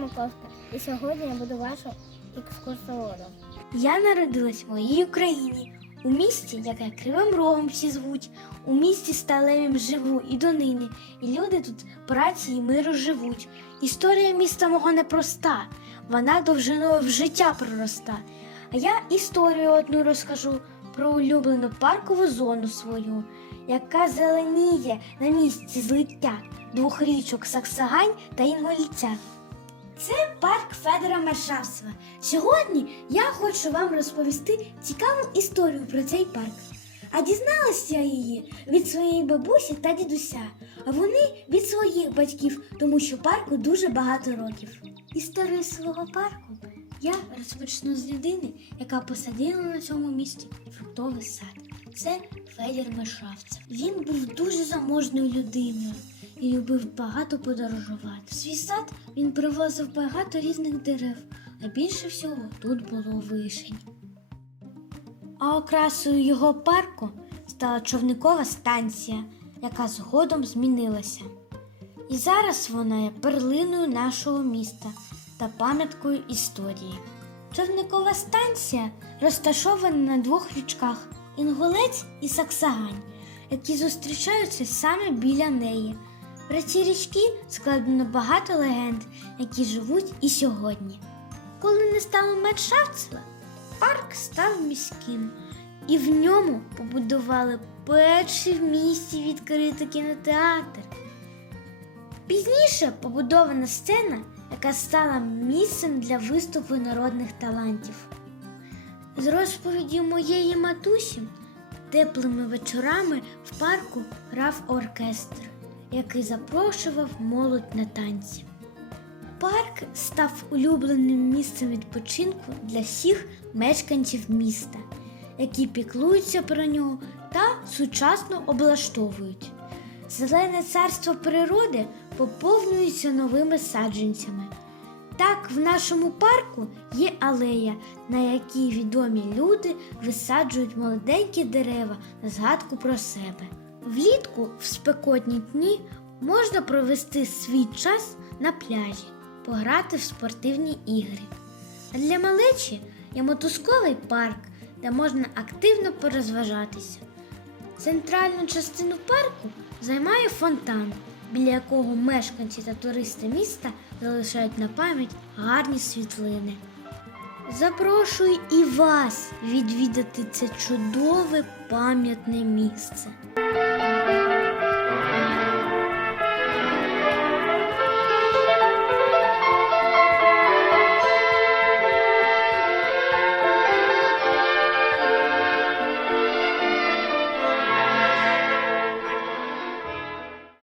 Московська. І сьогодні я буду вашим екскурсоводом. Я народилась в моїй Україні, у місті, яке Кривим Рогом всі звуть, у місті сталевім живу і донині, і люди тут праці і миру живуть. Історія міста мого непроста, вона довжиною в життя пророста. А я історію одну розкажу про улюблену паркову зону свою, яка зеленіє на місці злиття двох річок Саксагань та Інгольця. Це парк Федора Маршавцева. Сьогодні я хочу вам розповісти цікаву історію про цей парк. А дізналася її від своєї бабусі та дідуся, а вони від своїх батьків, тому що парку дуже багато років. Історію свого парку я розпочну з людини, яка посадила на цьому місці фруктовий сад. Це Федір Мишавцев. Він був дуже заможною людиною і любив багато подорожувати. Свій сад він привозив багато різних дерев, а більше всього тут було вишень. А окрасою його парку стала човникова станція, яка згодом змінилася. І зараз вона є перлиною нашого міста та пам'яткою історії. Човникова станція розташована на двох річках Інголець і Саксагань, які зустрічаються саме біля неї. Про ці річки складено багато легенд, які живуть і сьогодні. Коли не стало Медшавцева, парк став міським, і в ньому побудували перший в місті відкритий кінотеатр. Пізніше побудована сцена, яка стала місцем для виступу народних талантів. З розповіді моєї матусі теплими вечорами в парку грав оркестр, який запрошував молодь на танці. Парк став улюбленим місцем відпочинку для всіх мешканців міста, які піклуються про нього та сучасно облаштовують. Зелене царство природи поповнюється новими саджанцями. Так, в нашому парку є алея, на якій відомі люди висаджують молоденькі дерева на згадку про себе. Влітку в спекотні дні можна провести свій час на пляжі, пограти в спортивні ігри. А для малечі є мотузковий парк, де можна активно порозважатися. Центральну частину парку займає фонтан, біля якого мешканці та туристи міста залишають на пам'ять гарні світлини. Запрошую і вас відвідати це чудове пам'ятне місце.